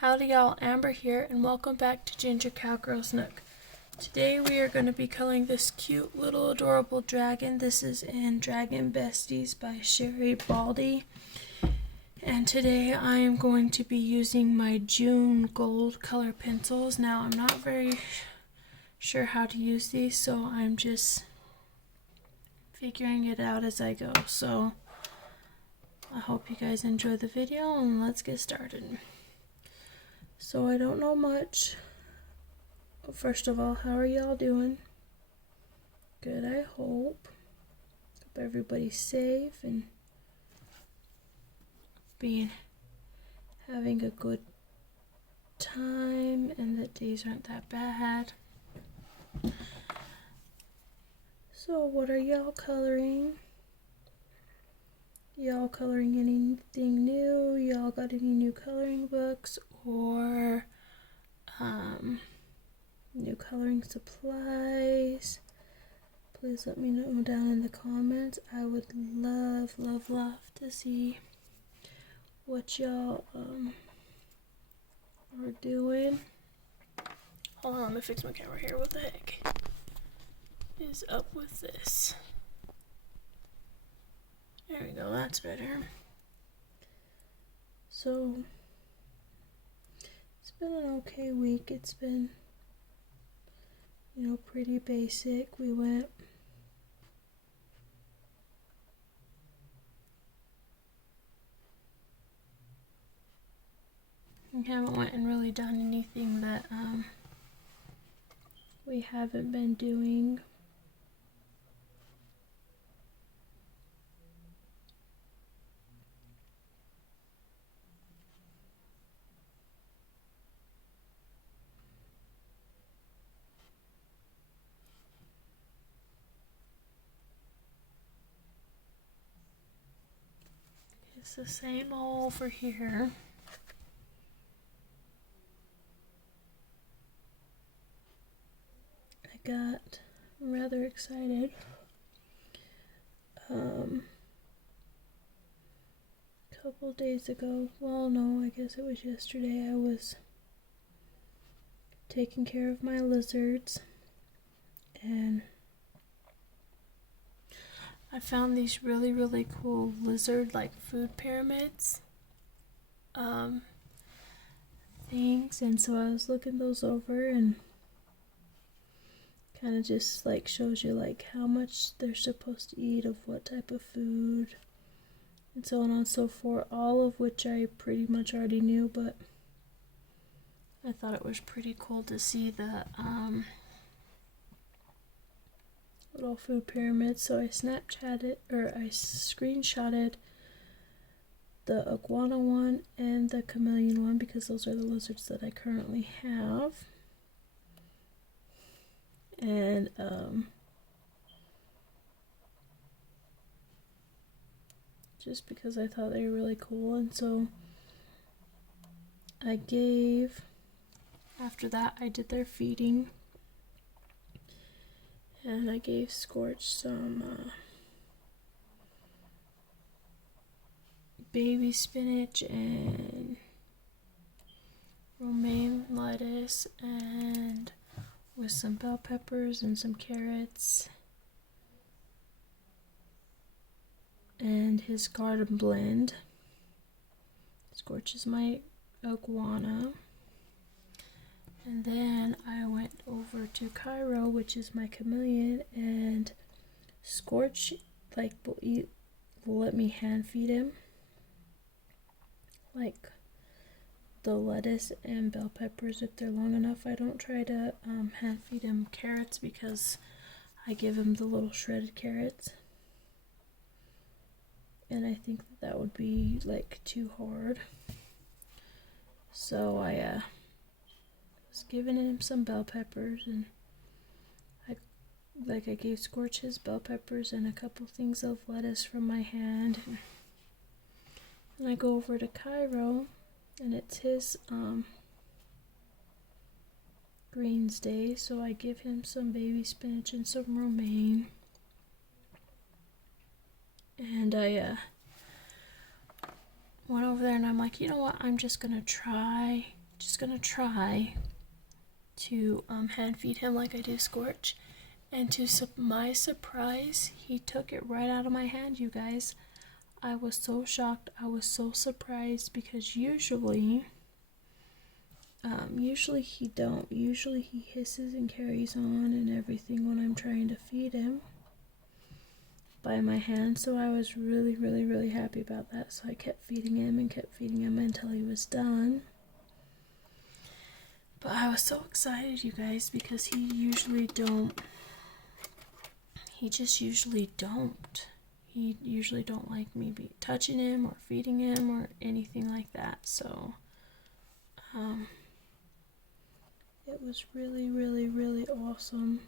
Howdy y'all, Amber here, and welcome back to Ginger Cowgirl's Nook. Today we are going to be coloring this cute little adorable dragon. This is in Dragon Besties by Sherri Baldly. And today I am going to be using my June gold color pencils. Now I'm not very sure how to use these, so I'm just figuring it out as I go. So I hope you guys enjoy the video and let's get started. So I don't know much. First of all, how are y'all doing? Good, I hope. Hope everybody's safe and having a good time and that days aren't that bad. So what are y'all coloring? Y'all coloring anything new? Y'all got any new coloring books or new coloring supplies? Please let me know down in the comments. I would love to see what y'all are doing. Hold on, let me fix my camera here. What the heck is up with this? There we go, that's better. So it's been an okay week. It's been, pretty basic. We haven't went and really done anything that we haven't been doing. It's the same old for here. I'm rather excited. A couple days ago, well no, I guess it was yesterday, I was taking care of my lizards and I found these really cool lizard like food pyramids things, and so I was looking those over and kind of just like shows you like how much they're supposed to eat of what type of food and so on and so forth, all of which I pretty much already knew, but I thought it was pretty cool to see the little food pyramids. So I screenshotted the iguana one and the chameleon one because those are the lizards that I currently have. And just because I thought they were really cool, and so after that I did their feeding, and I gave Scorch some baby spinach and romaine lettuce and with some bell peppers and some carrots and his garden blend. Scorch is my iguana. And then I went over to Cairo, which is my chameleon, and Scorch will let me hand feed him like the lettuce and bell peppers if they're long enough. I don't try to hand feed him carrots because I give him the little shredded carrots, and I think that would be like too hard. So I was giving him some bell peppers, and I gave Scorch his bell peppers and a couple things of lettuce from my hand. And I go over to Cairo, and it's his greens day, so I give him some baby spinach and some romaine. And I went over there and I'm like, you know what, I'm just gonna try Just gonna try to hand feed him like I do Scorch. And to my surprise, he took it right out of my hand, you guys. I was so shocked. I was so surprised because usually he don't. Usually he hisses and carries on and everything when I'm trying to feed him by my hand. So I was really, really, really happy about that. So I kept feeding him until he was done. But I was so excited, you guys, because he usually don't. He just usually don't. He usually don't like me touching him or feeding him or anything like that. So, it was really, really, really awesome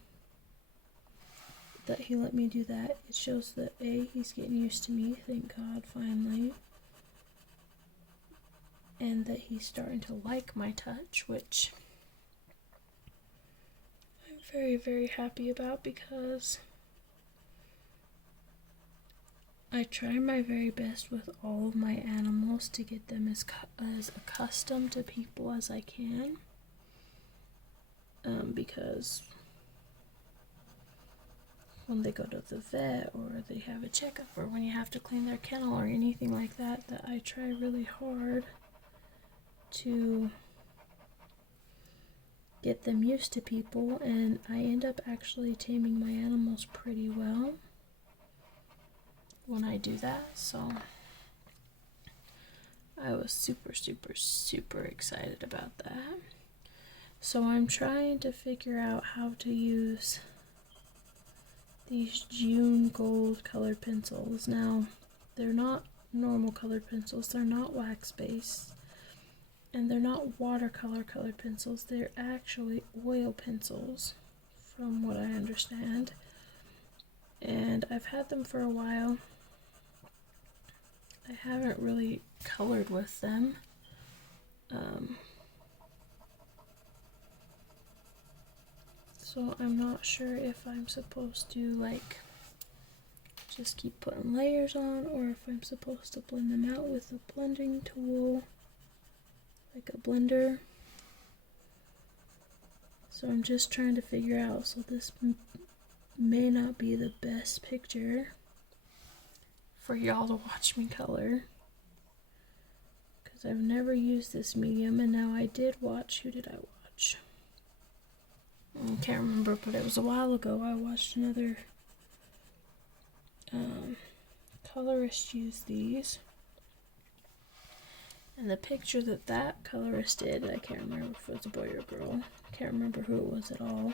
that he let me do that. It shows that he's getting used to me, thank God, finally. And that he's starting to like my touch, which I'm very, very happy about because I try my very best with all of my animals to get them as accustomed to people as I can. Because when they go to the vet or they have a checkup or when you have to clean their kennel or anything like that, that I try really hard to get them used to people, and I end up actually taming my animals pretty well when I do that. So I was super, super, super excited about that. So I'm trying to figure out how to use these June gold colored pencils. Now, they're not normal colored pencils, they're not wax based, and they're not watercolor colored pencils, they're actually oil pencils from what I understand. And I've had them for a while. I haven't really colored with them. So I'm not sure if I'm supposed to like just keep putting layers on or if I'm supposed to blend them out with a blending tool, like a blender. So I'm just trying to figure out. So this may not be the best picture for y'all to watch me color, because I've never used this medium, and now I did watch. Who did I watch? I can't remember, but it was a while ago. I watched another colorist use these, and the picture that colorist did, I can't remember if it was a boy or a girl. I can't remember who it was at all.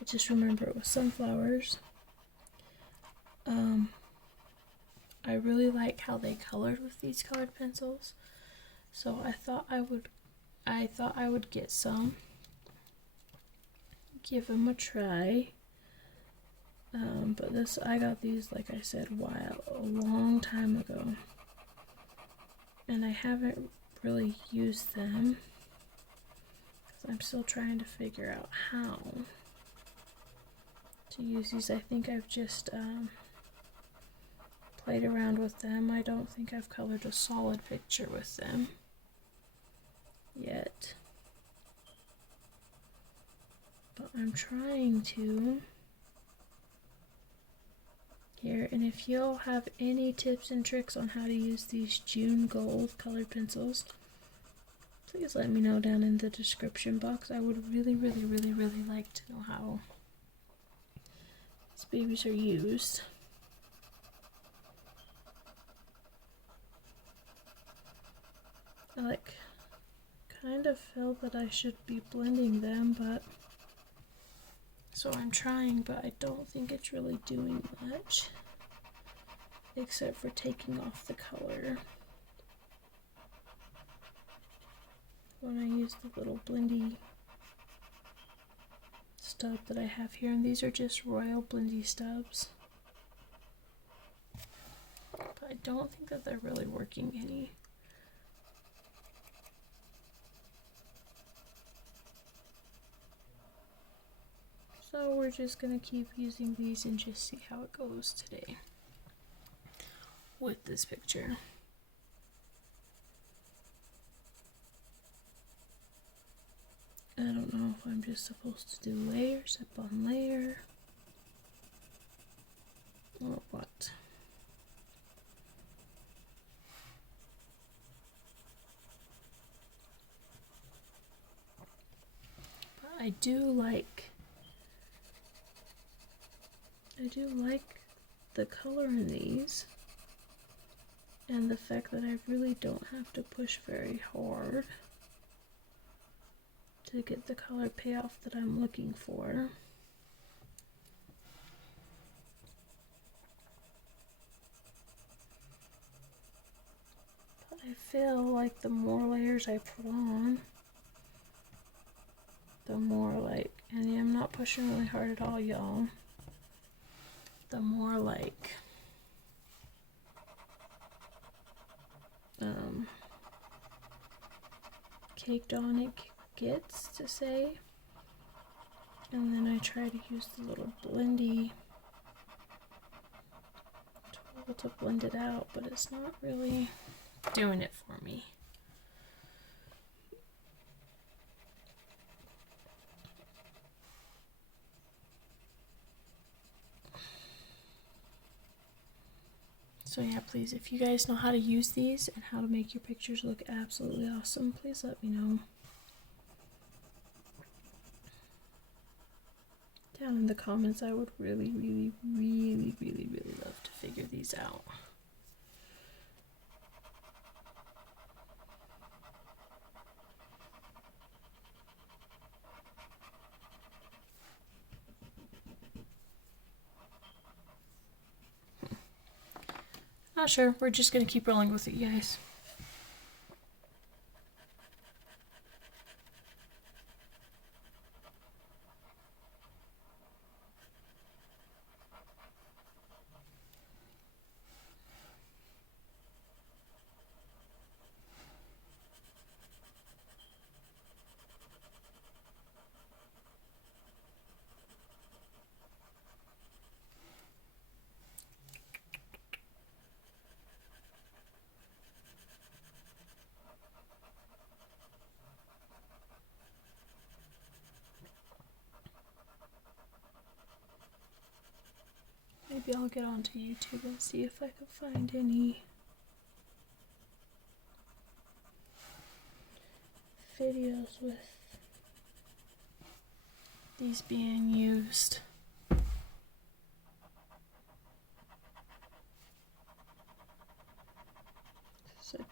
I just remember it was sunflowers. I really like how they colored with these colored pencils, so I thought I would get some, give them a try. But I got these, like I said, a long time ago, and I haven't really used them because I'm still trying to figure out how to use these. I think I've just played around with them. I don't think I've colored a solid picture with them yet, but I'm trying to here. And if y'all have any tips and tricks on how to use these June gold colored pencils, please let me know down in the description box. I would really, really, really, really like to know how these babies are used. I kind of feel that I should be blending them, but so I'm trying, but I don't think it's really doing much except for taking off the color when I use the little blendy stub that I have here, and these are just royal blendy stubs, but I don't think that they're really working any. So we're just going to keep using these and just see how it goes today with this picture. I don't know if I'm just supposed to do layers upon layer or what. But I do like the color in these, and the fact that I really don't have to push very hard to get the color payoff that I'm looking for. But I feel like the more layers I put on, the more like, and I'm not pushing really hard at all, y'all, the more like caked on it gets, to say. And then I try to use the little blendy tool to blend it out, but it's not really doing it for me. So yeah, please, if you guys know how to use these and how to make your pictures look absolutely awesome, please let me know down in the comments. I would really, really, really, really, really love to figure these out. Not sure. We're just gonna keep rolling with it, guys. Maybe I'll get onto YouTube and see if I can find any videos with these being used. So I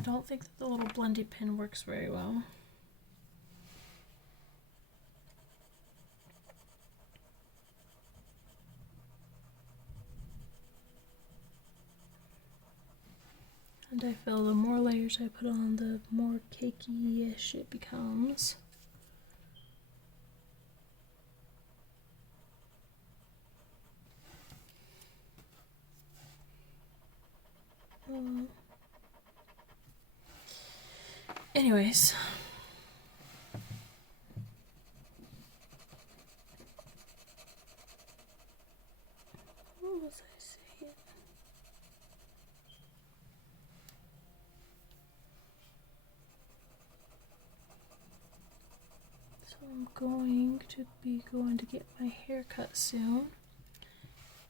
don't think that the little blendy pin works very well. And I feel the more layers I put on, the more cakey-ish it becomes. Anyways. What was I saying? So I'm going to get my hair cut soon.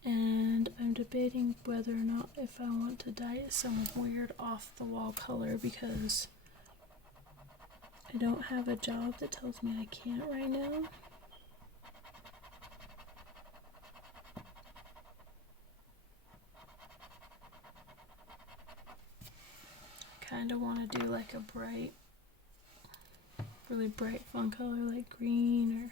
And I'm debating whether or not if I want to dye it some weird off-the-wall color, because I don't have a job that tells me I can't right now. I kind of want to do like a bright, really bright fun color like green or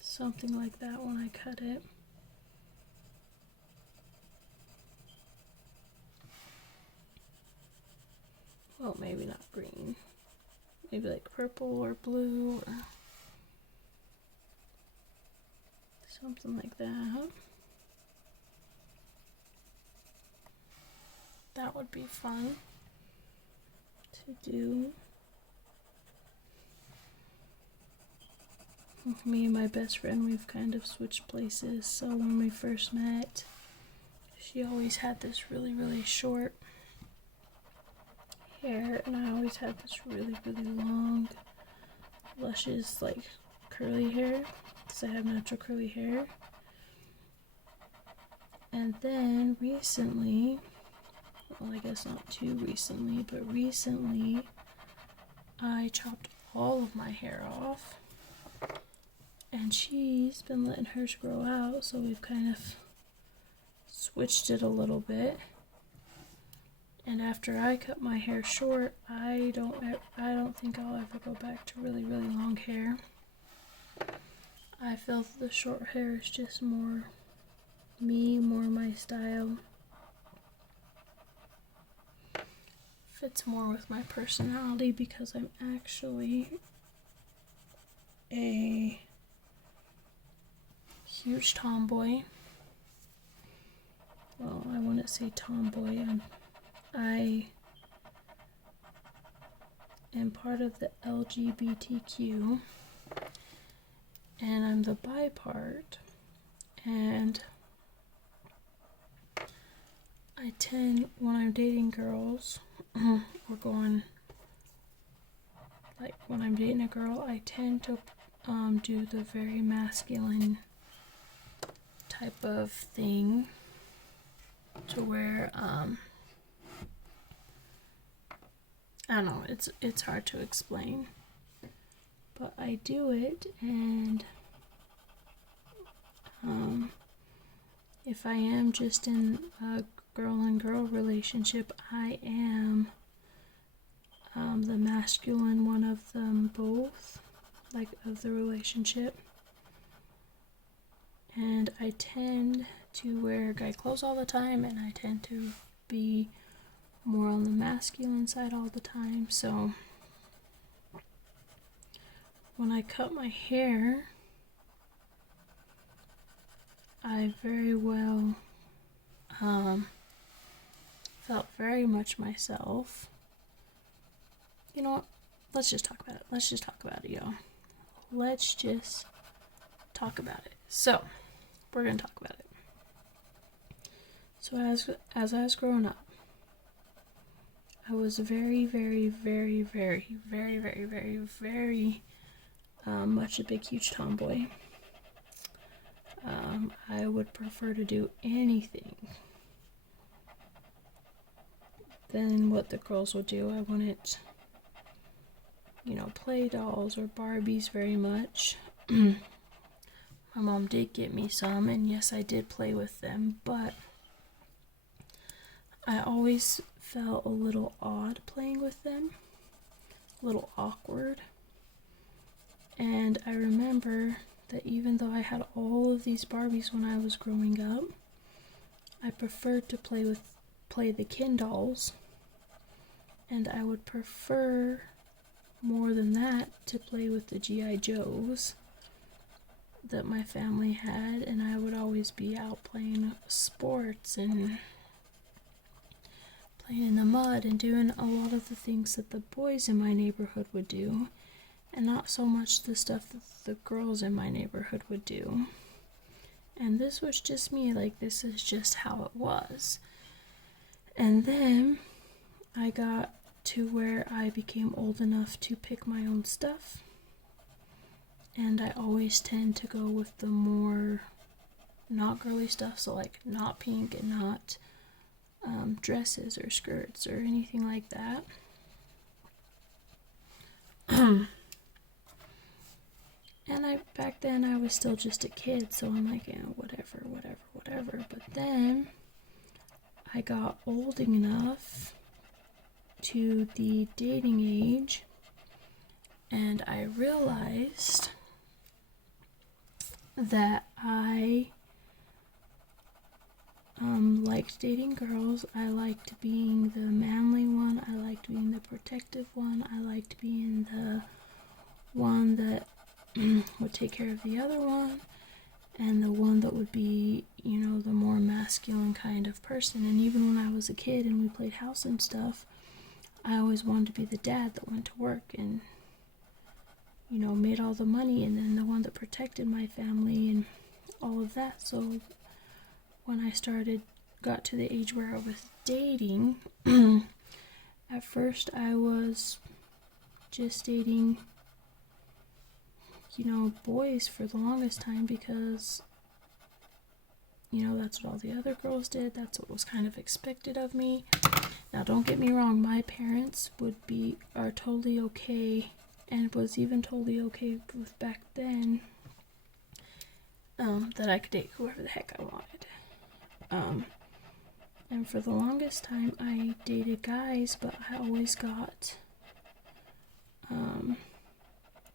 something like that when I cut it. Well, maybe not green. Maybe like purple or blue or something like that. That would be fun to do. Me and my best friend, we've kind of switched places. So when we first met, she always had this really, really short hair, and I always had this really, really long, luscious, like, curly hair, because I have natural curly hair. And then recently, well, I guess not too recently, but recently, I chopped all of my hair off, and she's been letting hers grow out, so we've kind of switched it a little bit. And after I cut my hair short, I don't think I'll ever go back to really, really long hair. I feel that the short hair is just more me, more my style. Fits more with my personality because I'm actually a huge tomboy. Well, I wouldn't say tomboy. I am part of the LGBTQ, and I'm the bi part, and I tend, when I'm dating girls, or going, like, when I'm dating a girl, I tend to do the very masculine type of thing, to where I don't know, it's hard to explain, but I do it. And if I am just in a girl and girl relationship, I am the masculine one of them both, like, of the relationship. And I tend to wear guy clothes all the time, and I tend to be more on the masculine side all the time. So when I cut my hair, I very well felt very much myself. You know what? Let's just talk about it. Let's just talk about it, y'all. Let's just talk about it. So, we're going to talk about it. So as I was growing up, I was very, very, very, very, very, very, very, very much a big, huge tomboy. I would prefer to do anything than what the girls would do. I wouldn't, play dolls or Barbies very much. My mom did get me some, and yes, I did play with them, but I always felt a little odd playing with them, a little awkward. And I remember that even though I had all of these Barbies when I was growing up, I preferred to play the Ken dolls, and I would prefer more than that to play with the G.I. Joes that my family had. And I would always be out playing sports and playing in the mud and doing a lot of the things that the boys in my neighborhood would do, and not so much the stuff that the girls in my neighborhood would do. And this was just me, like, this is just how it was. And then I got to where I became old enough to pick my own stuff, and I always tend to go with the more not girly stuff, so like not pink and not dresses or skirts or anything like that. And back then I was still just a kid, so I'm like, whatever. But then I got old enough to the dating age, and I realized that I liked dating girls. I liked being the manly one. I liked being the protective one. I liked being the one that would take care of the other one, and the one that would be, the more masculine kind of person. And even when I was a kid and we played house and stuff, I always wanted to be the dad that went to work and made all the money, and then the one that protected my family and all of that. So when I got to the age where I was dating, at first I was just dating, boys for the longest time because, that's what all the other girls did. That's what was kind of expected of me. Now, don't get me wrong, my parents are totally okay, and was even totally okay with back then, that I could date whoever the heck I wanted. And for the longest time, I dated guys, but I always got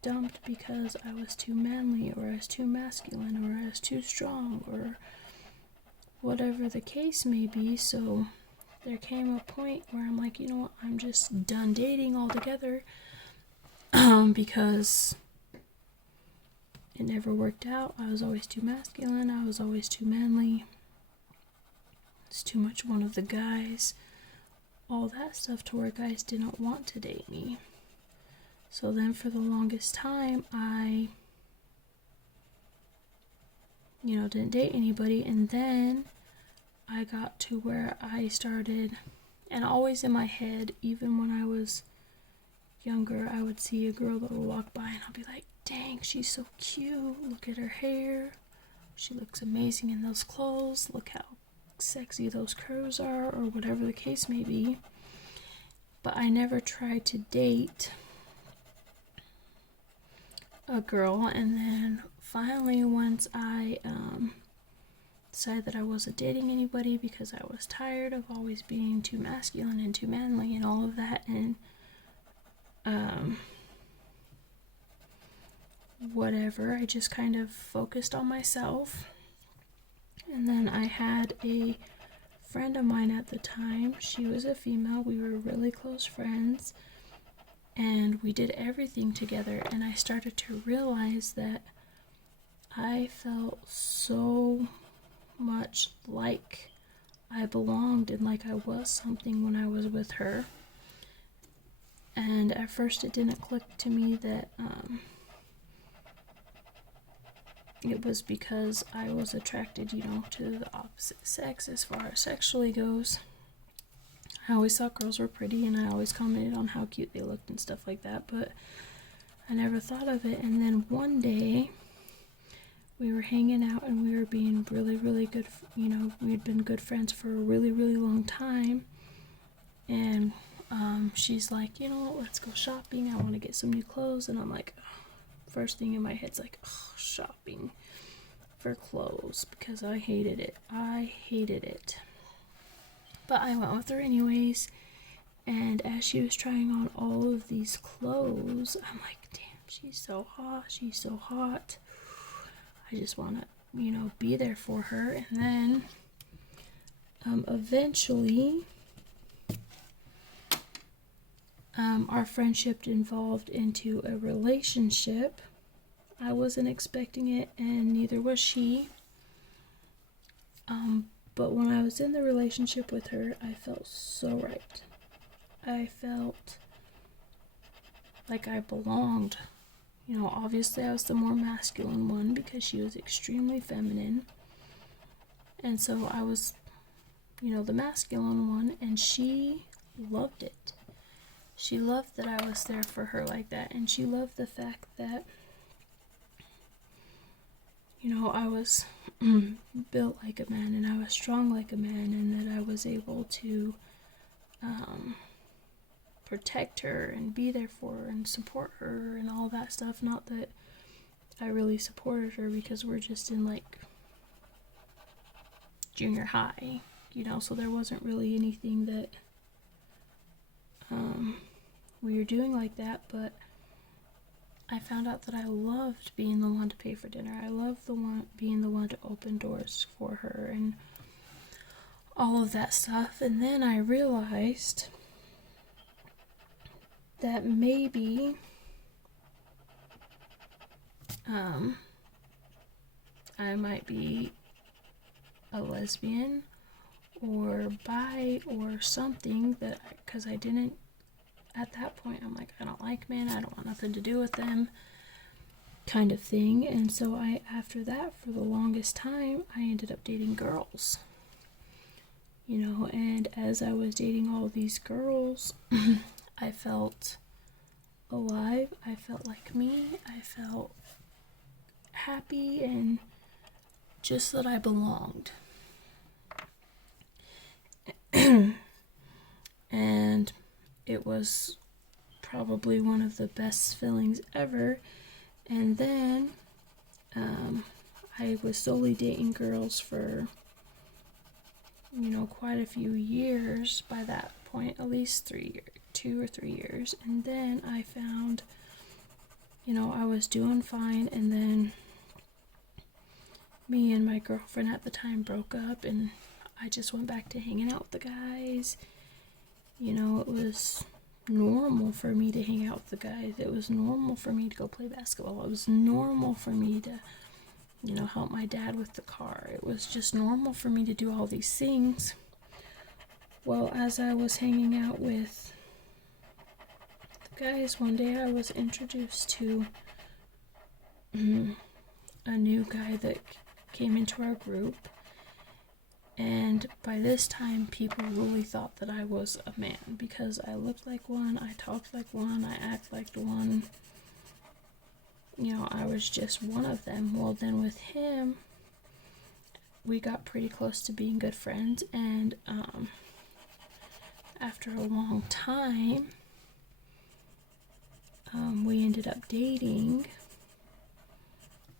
dumped because I was too manly, or I was too masculine, or I was too strong, or whatever the case may be. So there came a point where I'm like, you know what, I'm just done dating altogether, because it never worked out. I was always too masculine, I was always too manly, it's too much one of the guys, all that stuff, to where guys didn't want to date me. So then for the longest time, I didn't date anybody, and then I got to where I started, and always in my head, even when I was younger, I would see a girl that would walk by and I'll be like, dang, she's so cute, look at her hair, she looks amazing in those clothes, look how sexy those curves are, or whatever the case may be. But I never tried to date a girl, and then finally, once I decided that I wasn't dating anybody because I was tired of always being too masculine and too manly and all of that, and whatever, I just kind of focused on myself. And then I had a friend of mine at the time. She was a female. We were really close friends, and we did everything together, and I started to realize that I felt so much like I belonged and like I was something when I was with her. And at first it didn't click to me that it was because I was attracted, to the opposite sex as far as sexually goes. I always thought girls were pretty, and I always commented on how cute they looked and stuff like that, but I never thought of it. And then one day, we were hanging out, and we were being really, really good, we'd been good friends for a really, really long time, and she's like, let's go shopping, I want to get some new clothes. And I'm like, first thing in my head's like, shopping for clothes, because I hated it. But I went with her anyways, and as she was trying on all of these clothes, I'm like, damn, she's so hot. I just want to, be there for her. And then, eventually, our friendship evolved into a relationship. I wasn't expecting it, and neither was she. But when I was in the relationship with her, I felt so right. I felt like I belonged. Obviously I was the more masculine one because she was extremely feminine. And so I was, the masculine one, and she loved it. She loved that I was there for her like that, and she loved the fact that, I was built like a man, and I was strong like a man, and that I was able to protect her and be there for her and support her and all that stuff. Not that I really supported her, because we're just in like junior high, so there wasn't really anything that we were doing like that. But I found out that I loved being the one to pay for dinner. I loved being the one to open doors for her and all of that stuff. And then I realized that maybe I might be a lesbian or bi or something, because I didn't, at that point, I'm like, I don't like men, I don't want nothing to do with them. kind of thing. And so after that, for the longest time, I ended up dating girls. You know, and as I was dating all these girls, I felt alive. I felt like me. I felt happy and just that I belonged. And it was probably one of the best feelings ever. And then I was solely dating girls for, you know, quite a few years by that point, at least 2 or 3 years. And then I found, you know, I was doing fine, and then me and my girlfriend at the time broke up, and I just went back to hanging out with the guys. You know, it was normal for me to hang out with the guys. It was normal for me to go play basketball. It was normal for me to, you know, help my dad with the car. It was just normal for me to do all these things. Well, as I was hanging out with the guys, one day I was introduced to a new guy that came into our group. And by this time, people really thought that I was a man because I looked like one, I talked like one, I act like one. You know, I was just one of them. Well, then with him, we got pretty close to being good friends, and after a long time, we ended up dating.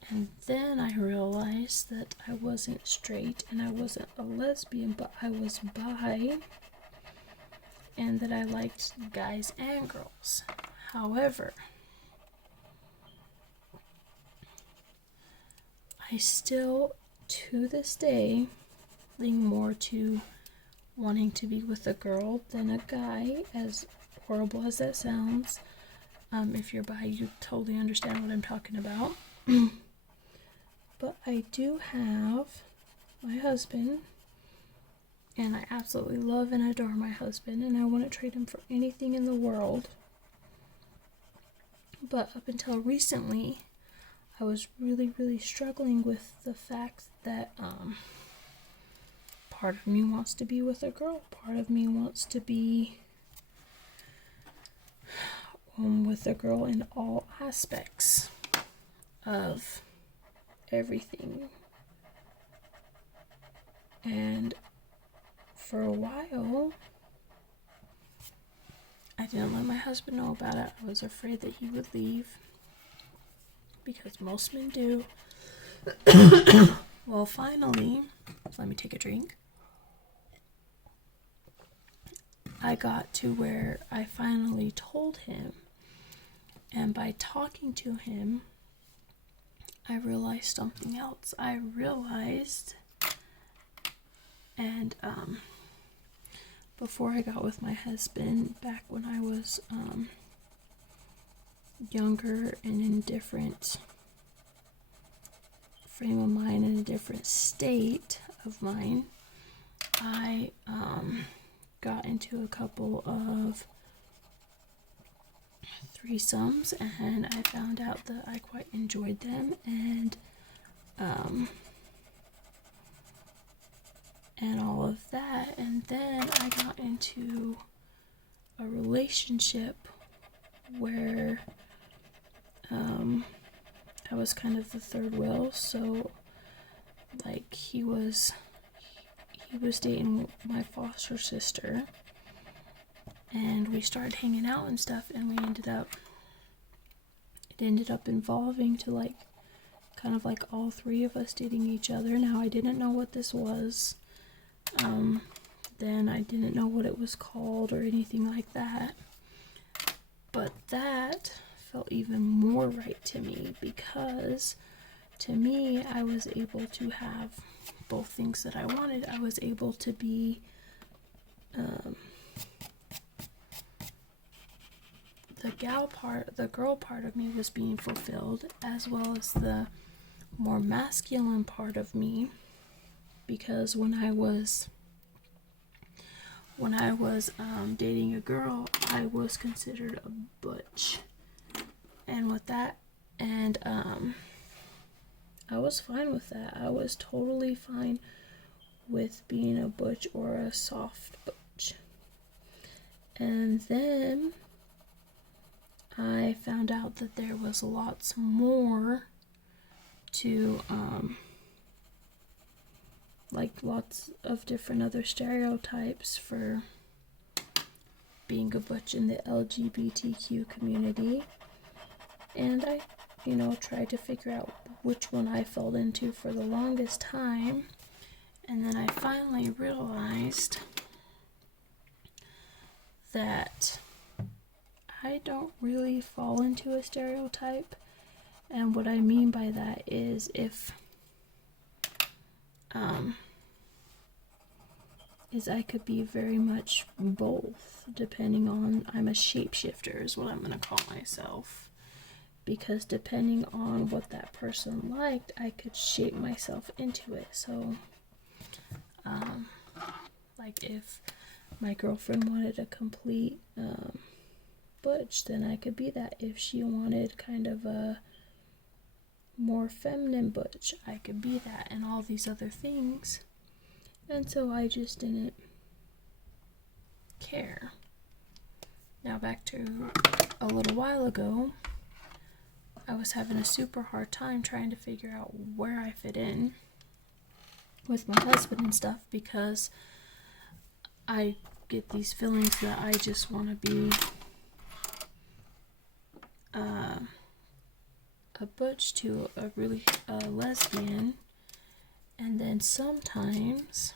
And then I realized that I wasn't straight and I wasn't a lesbian, but I was bi, and that I liked guys and girls. However, I still, to this day, lean more to wanting to be with a girl than a guy, as horrible as that sounds. If you're bi, you totally understand what I'm talking about. But I do have my husband, and I absolutely love and adore my husband, and I wouldn't trade him for anything in the world. But up until recently, I was really, really struggling with the fact that part of me wants to be with a girl, part of me wants to be with a girl in all aspects of everything. And for a while, I didn't let my husband know about it. I was afraid that he would leave, because most men do. Well, finally, let me take a drink. I got to where I finally told him, and by talking to him, I realized something else. I realized, and before I got with my husband, back when I was younger and in different frame of mind and a different state of mind, I got into a couple of threesomes, and I found out that I quite enjoyed them, and all of that. And then I got into a relationship where I was kind of the third wheel. So like he was dating my foster sister, and we started hanging out and stuff, and it ended up involving to like kind of like all three of us dating each other. Now, I didn't know what this was. Then I didn't know what it was called or anything like that. But that felt even more right to me, because to me, I was able to have both things that I wanted. I was able to be the girl part of me was being fulfilled, as well as the more masculine part of me, because when I was dating a girl, I was considered a butch, and what that And I was fine with that. I was totally fine with being a butch or a soft butch. And then I found out that there was lots more to, like lots of different other stereotypes for being a butch in the LGBTQ community. And I, tried to figure out which one I fell into for the longest time. And then I finally realized that I don't really fall into a stereotype. And what I mean by that is I could be very much both, depending on, I'm a shapeshifter is what I'm going to call myself. Because depending on what that person liked, I could shape myself into it. So, like if my girlfriend wanted a complete butch, then I could be that. If she wanted kind of a more feminine butch, I could be that, and all these other things. And so I just didn't care. Now back to a little while ago, I was having a super hard time trying to figure out where I fit in with my husband and stuff, because I get these feelings that I just want to be a butch to a really lesbian, and then sometimes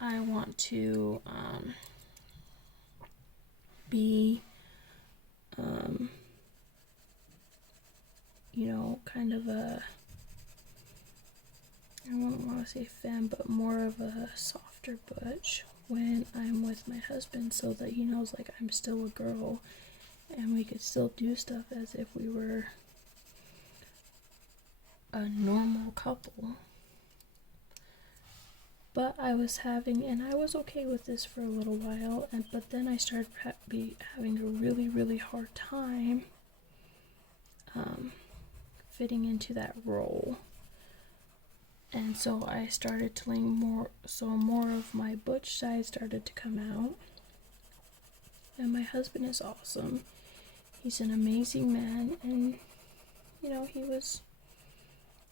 I want to be kind of a, I don't want to say femme, but more of a softer butch when I'm with my husband, so that he knows like I'm still a girl and we could still do stuff as if we were a normal couple. But I was okay with this for a little while, but then I started having a really, really hard time fitting into that role. And so I started to lean more of my butch side started to come out. And my husband is awesome. He's an amazing man, and he was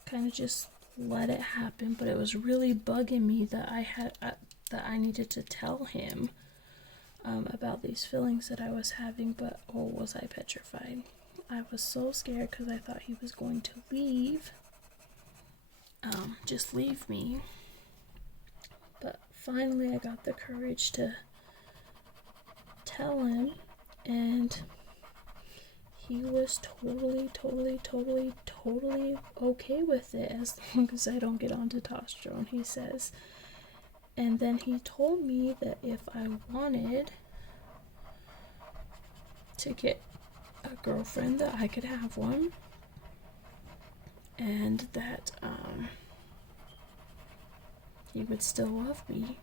kind of just let it happen, but it was really bugging me that I needed to tell him about these feelings that I was having. But was I petrified. I was so scared because I thought he was going to leave, just leave me. But finally I got the courage to tell him, and he was totally okay with it, as long as I don't get on testosterone, he says. And then he told me that if I wanted to get a girlfriend, that I could have one, and that he would still love me.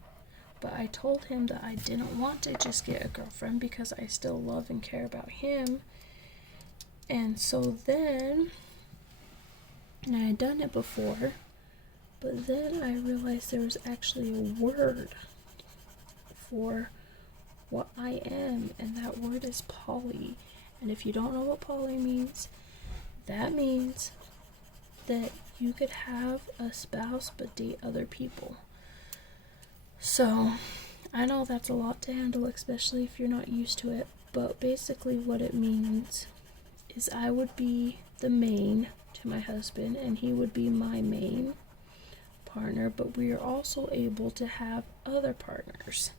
But I told him that I didn't want to just get a girlfriend because I still love and care about him. And so then, and I had done it before, but then I realized there was actually a word for what I am, and that word is poly. And if you don't know what poly means, that means that you could have a spouse but date other people. So I know that's a lot to handle, especially if you're not used to it, but basically what it means is I would be the main to my husband and he would be my main partner, but we are also able to have other partners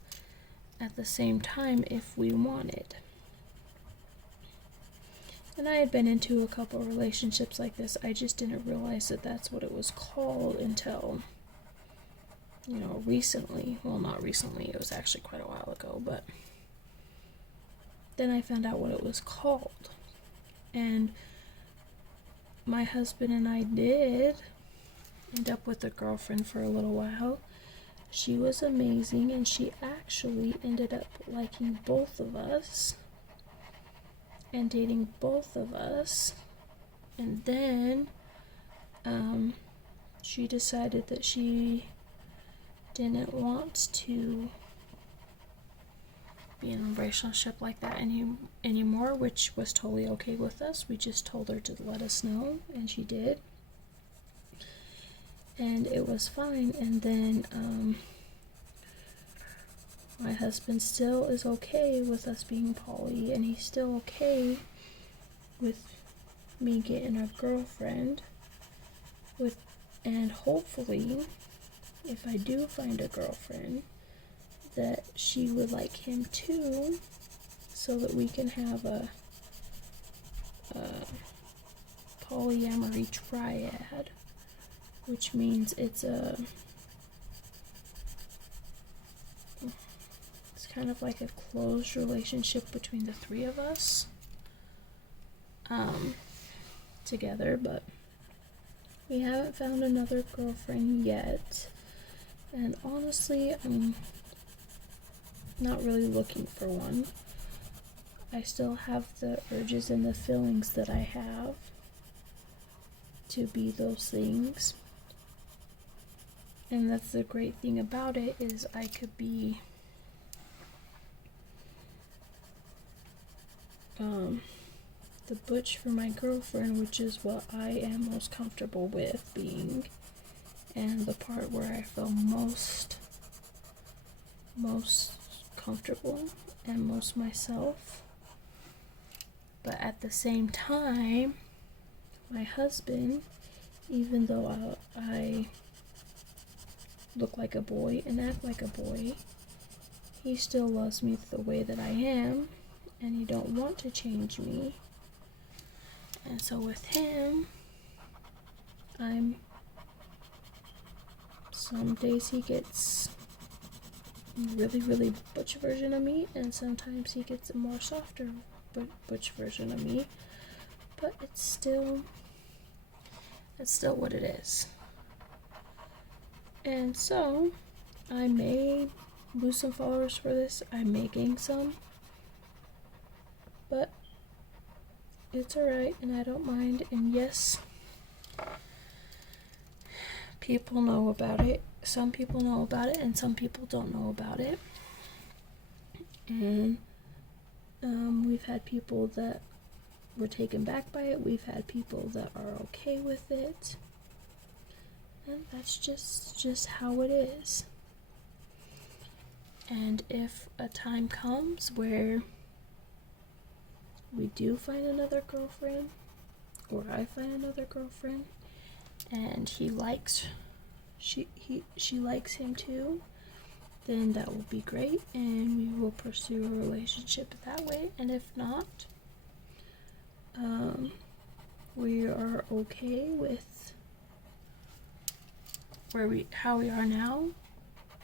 at the same time if we wanted. And I had been into a couple relationships like this. I just didn't realize that that's what it was called until, recently. Well, not recently, it was actually quite a while ago, but then I found out what it was called. And my husband and I did end up with a girlfriend for a little while. She was amazing, and she actually ended up liking both of us and dating both of us. And then she decided that she didn't want to be in a relationship like that anymore, which was totally okay with us. We just told her to let us know, and she did. And it was fine. And then my husband still is okay with us being poly, and he's still okay with me getting a girlfriend. And hopefully, if I do find a girlfriend, that she would like him too, so that we can have a polyamory triad, which means it's kind of like a closed relationship between the three of us together. But we haven't found another girlfriend yet, and honestly, I'm not really looking for one. I still have the urges and the feelings that I have to be those things. And that's the great thing about it, is I could be the butch for my girlfriend, which is what I am most comfortable with being, and the part where I feel most comfortable and most myself. But at the same time, my husband, even though I look like a boy and act like a boy, he still loves me the way that I am, and he don't want to change me. And so with him, some days he gets really butch version of me, and sometimes he gets a more softer butch version of me, but it's still what it is. And so I may lose some followers for this, I may gain some, but it's alright, and I don't mind. And yes, people know about it. Some people know about it, and some people don't know about it. And we've had people that were taken back by it. We've had people that are okay with it. And that's just how it is. And if a time comes where we do find another girlfriend, or I find another girlfriend, and she likes him too, then that will be great, and we will pursue a relationship that way. And if not, we are okay with how we are now,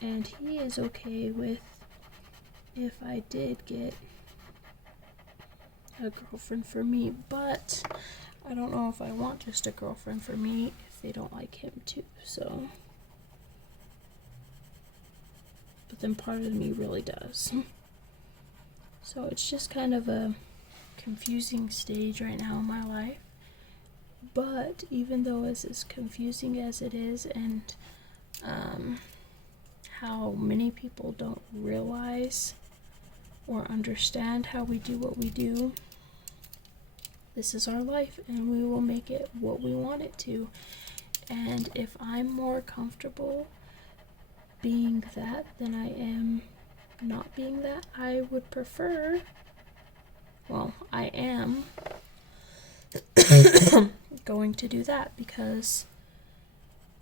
and he is okay with if I did get a girlfriend for me. But I don't know if I want just a girlfriend for me if they don't like him too. So, but then part of me really does. So it's just kind of a confusing stage right now in my life. But even though it's as confusing as it is, and how many people don't realize or understand how we do what we do, this is our life, and we will make it what we want it to. And if I'm more comfortable being that than I am not being that, I would prefer, well, I am going to do that, because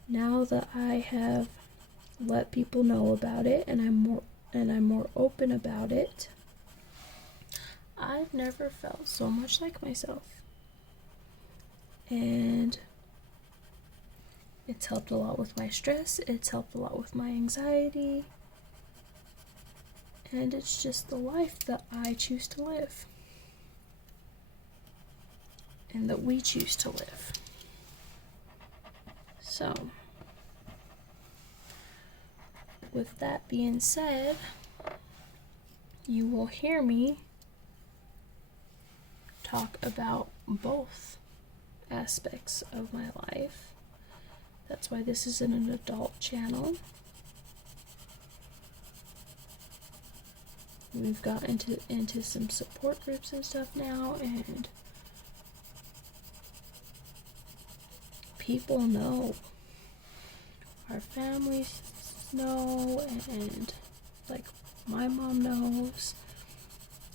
now that I have let people know about it, and I'm more open about it, I've never felt so much like myself. And it's helped a lot with my stress, it's helped a lot with my anxiety, and it's just the life that I choose to live, and that we choose to live. So, with that being said, you will hear me talk about both aspects of my life. That's why this isn't an adult channel. We've got into some support groups and stuff now, and people know. Our families know, and like my mom knows,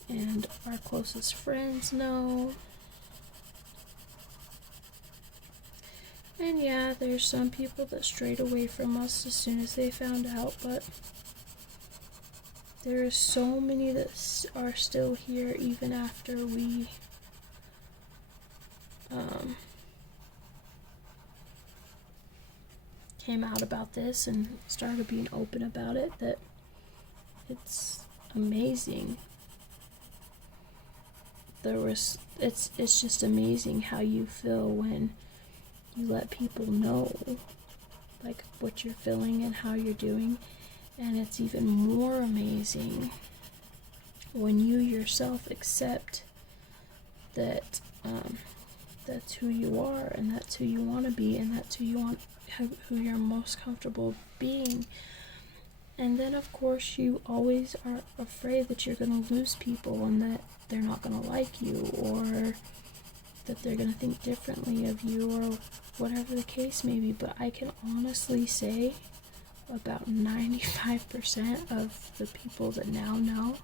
and our closest friends know. And yeah, there's some people that strayed away from us as soon as they found out, but there are so many that are still here even after we came out about this and started being open about it, that it's amazing. It's just amazing how you feel when you let people know like what you're feeling and how you're doing. And it's even more amazing when you yourself accept that that's who you are, and that's who you want to be, and that's who you're most comfortable being. And then of course you always are afraid that you're going to lose people, and that they're not going to like you, or that they're going to think differently of you, or whatever the case may be. But I can honestly say about 95% of the people that now know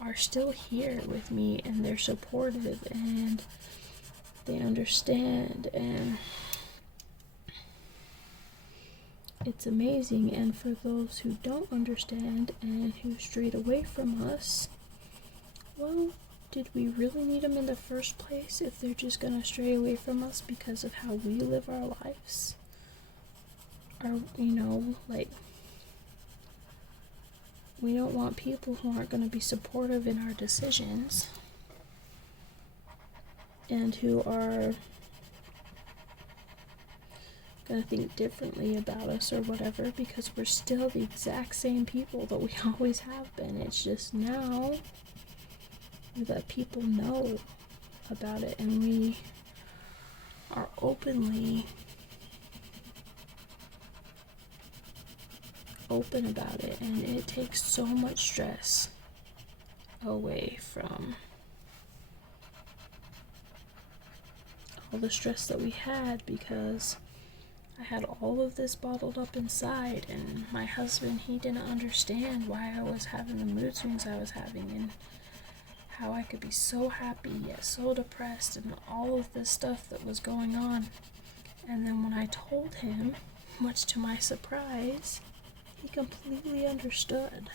are still here with me, and they're supportive, and they understand, and it's amazing. And for those who don't understand and who strayed away from us, well, did we really need them in the first place if they're just gonna stray away from us because of how we live our lives? Or, like, we don't want people who aren't going to be supportive in our decisions and who are going to think differently about us or whatever, because we're still the exact same people that we always have been. It's just now we let people know about it, and we are open about it, and it takes so much stress away from all the stress that we had, because I had all of this bottled up inside, and my husband, he didn't understand why I was having the mood swings I was having, and how I could be so happy yet so depressed, and all of this stuff that was going on. And then when I told him, much to my surprise, he completely understood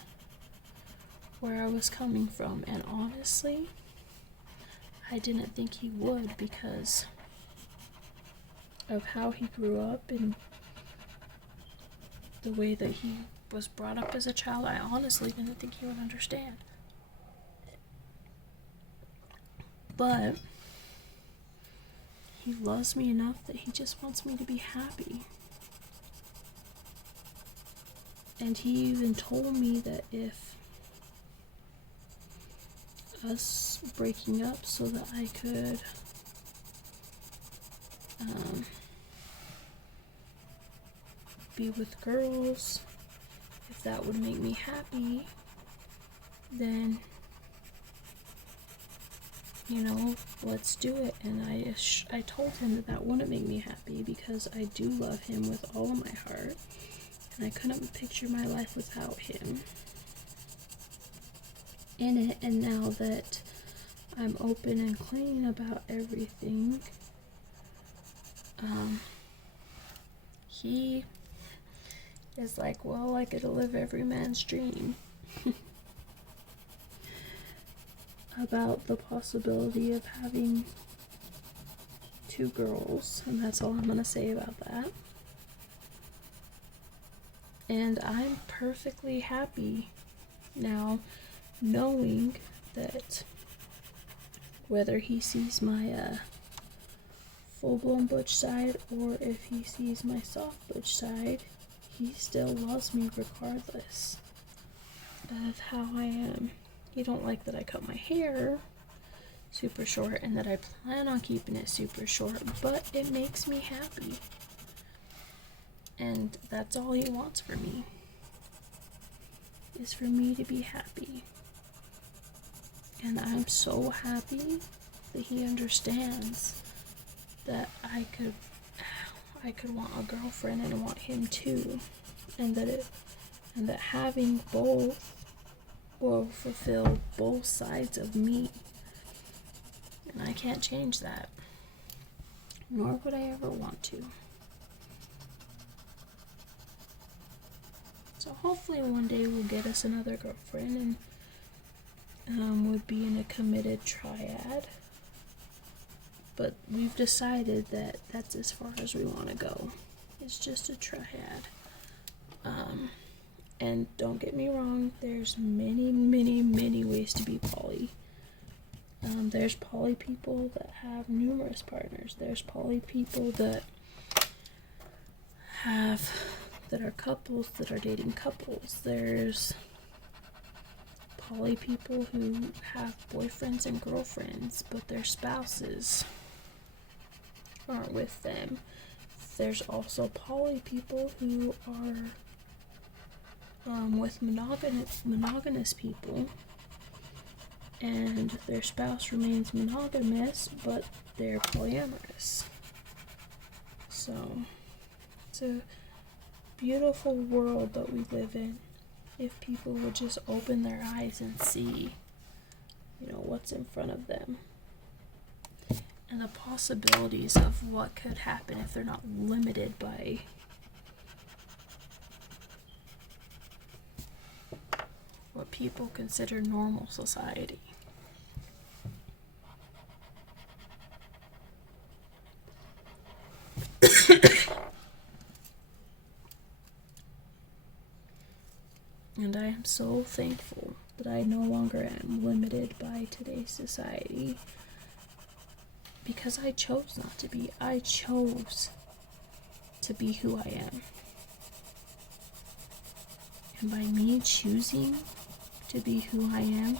where I was coming from. And honestly, I didn't think he would, because of how he grew up and the way that he was brought up as a child. I honestly didn't think he would understand. But he loves me enough that he just wants me to be happy. And he even told me that if us breaking up so that I could be with girls, if that would make me happy, then, let's do it. And I told him that wouldn't make me happy, because I do love him with all of my heart, and I couldn't picture my life without him in it. And now that I'm open and clean about everything, he is like, well, I get to live every man's dream about the possibility of having 2 girls, and that's all I'm gonna say about that. And I'm perfectly happy now knowing that whether he sees my full-blown butch side, or if he sees my soft butch side, he still loves me regardless of how I am. He don't like that I cut my hair, super short and that I plan on keeping it super short, but it makes me happy. And that's all he wants for me, is for me to be happy. And I'm so happy that he understands that I could want a girlfriend and want him too, and that having both will fulfill both sides of me. And I can't change that, nor would I ever want to. So hopefully one day we'll get us another girlfriend and would be in a committed triad. But we've decided that that's as far as we want to go. It's just a triad. And don't get me wrong, there's many, many, many ways to be poly. There's poly people that have numerous partners. There's poly people that are couples that are dating couples. There's poly people who have boyfriends and girlfriends, but their spouses aren't with them. There's also poly people who are with monogamous people, and their spouse remains monogamous, but they're polyamorous. So it's a beautiful world that we live in if people would just open their eyes and see, what's in front of them and the possibilities of what could happen if they're not limited by what people consider normal society. And I am so thankful that I no longer am limited by today's society, because I chose not to be. I chose to be who I am. And by me choosing to be who I am,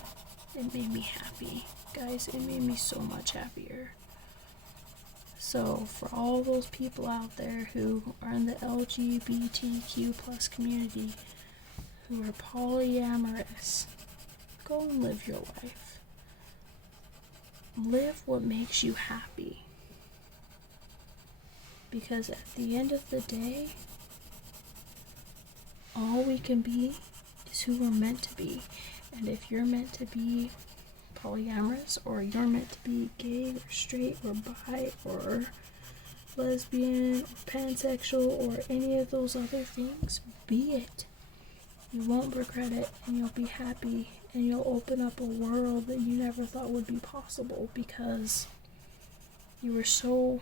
it made me happy. Guys, it made me so much happier. So for all those people out there who are in the LGBTQ plus community, who are polyamorous, go and live your life. Live what makes you happy. Because at the end of the day, all we can be is who we're meant to be. And if you're meant to be polyamorous, or you're meant to be gay or straight or bi or lesbian or pansexual or any of those other things, be it. You won't regret it, and you'll be happy, and you'll open up a world that you never thought would be possible, because you were so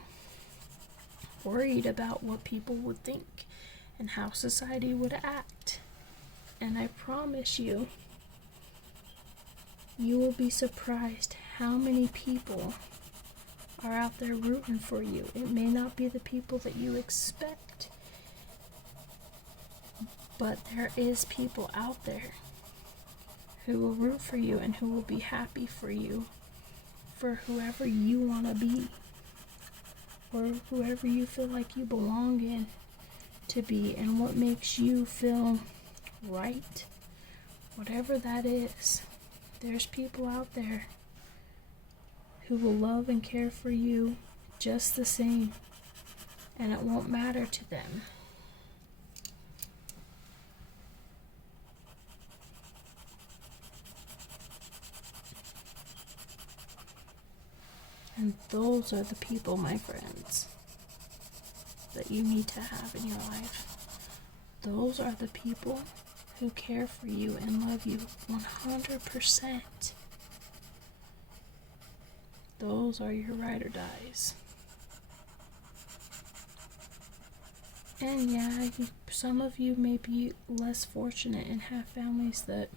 worried about what people would think and how society would act. And I promise you, you will be surprised how many people are out there rooting for you. It may not be the people that you expect, but there is people out there who will root for you and who will be happy for you, for whoever you want to be, or whoever you feel like you belong in to be, and what makes you feel right, whatever that is. There's people out there who will love and care for you just the same, and it won't matter to them. And those are the people, my friends, that you need to have in your life. Those are the people who care for you and love you 100%. Those are your ride or dies. And yeah, some of you may be less fortunate and have families that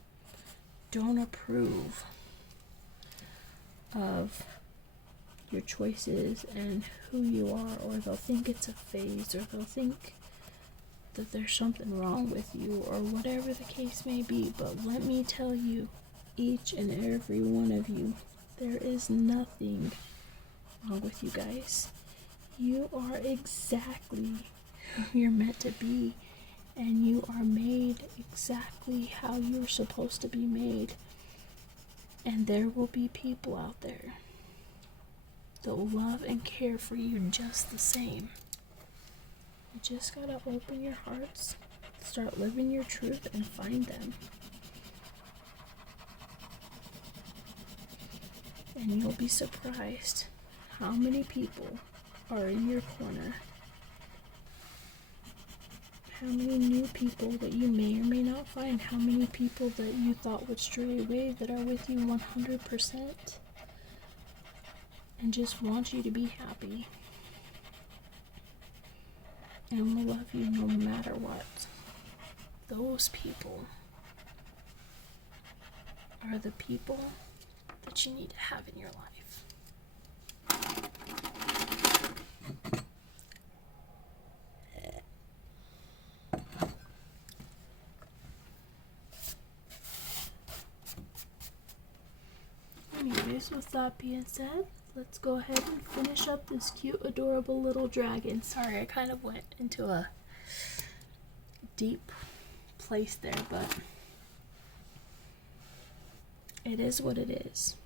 don't approve of your choices and who you are, or they'll think it's a phase, or they'll think that there's something wrong with you, or whatever the case may be. But let me tell you, each and every one of you There is nothing wrong with you guys. You are exactly who you're meant to be, and you are made exactly how you're supposed to be made. And there will be people out there that will love and care for you just the same. You just gotta open your hearts, start living your truth, and find them. And you'll be surprised how many people are in your corner. How many new people that you may or may not find. How many people that you thought would stray away that are with you 100% and just want you to be happy. And will love you no matter what. Those people are the people that you need to have in your life. Anyways, with that being said, let's go ahead and finish up this cute, adorable little dragon. Sorry, I kind of went into a deep place there, but it is what it is.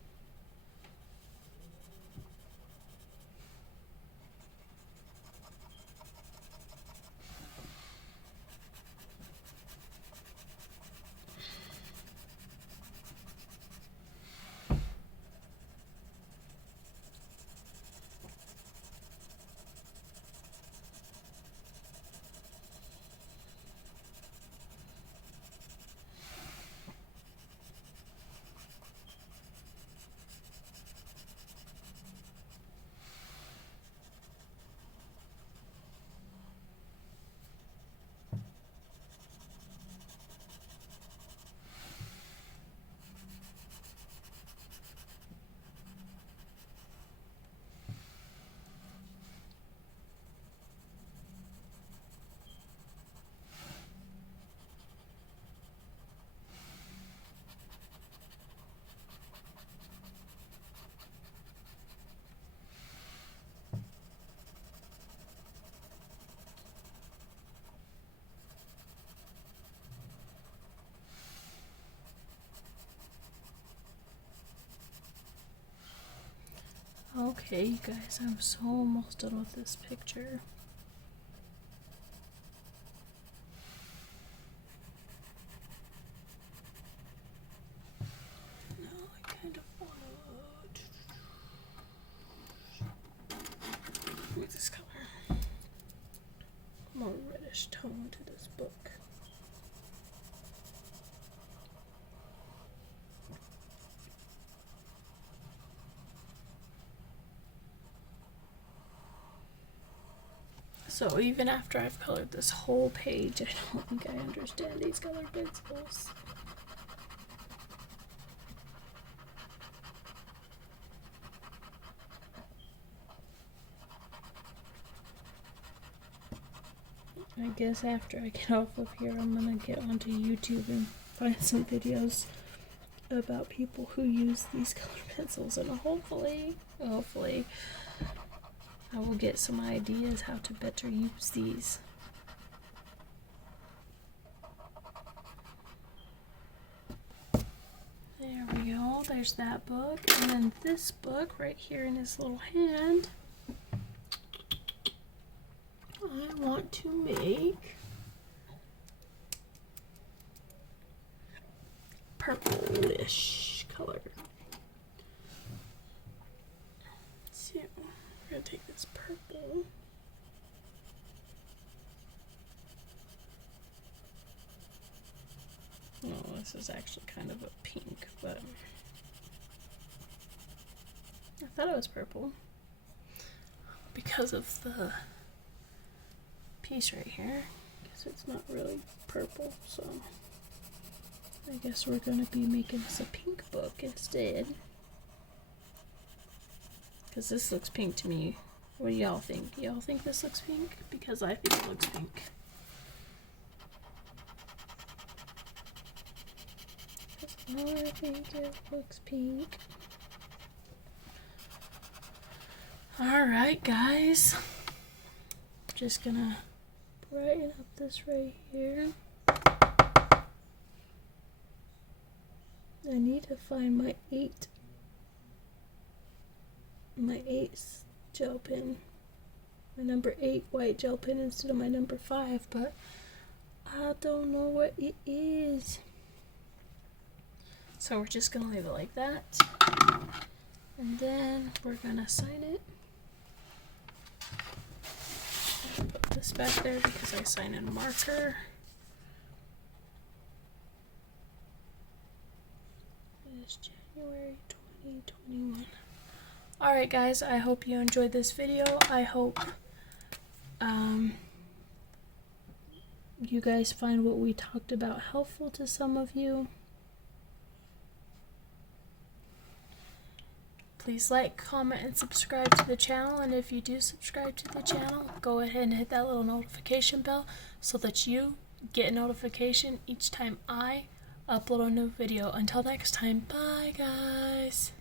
Okay, you guys, I'm so almost done with this picture. No, I kind of want to with this color. More reddish tone to this book. So even after I've colored this whole page, I don't think I understand these color pencils. I guess after I get off of here, I'm gonna get onto YouTube and find some videos about people who use these color pencils, and hopefully I will get some ideas how to better use these. There we go, there's that book, and then this book right here in his little hand. I want to make purplish color. So we're gonna take this purple. Oh, this is actually kind of a pink, but I thought it was purple because of the piece right here. I guess it's not really purple, so I guess we're gonna be making this a pink book instead. Because this looks pink to me. What do y'all think? Y'all think this looks pink? Because I think it looks pink. I think it looks pink. Alright guys, just gonna brighten up this right here. I need to find my 8th gel pen, my number 8 white gel pen instead of my number 5, but I don't know what it is. So we're just gonna leave it like that, and then we're gonna sign it. Put this back there because I sign in marker. It is January 2021. Alright guys, I hope you enjoyed this video. I hope you guys find what we talked about helpful to some of you. Please like, comment, and subscribe to the channel, and if you do subscribe to the channel, go ahead and hit that little notification bell so that you get a notification each time I upload a new video. Until next time, bye guys!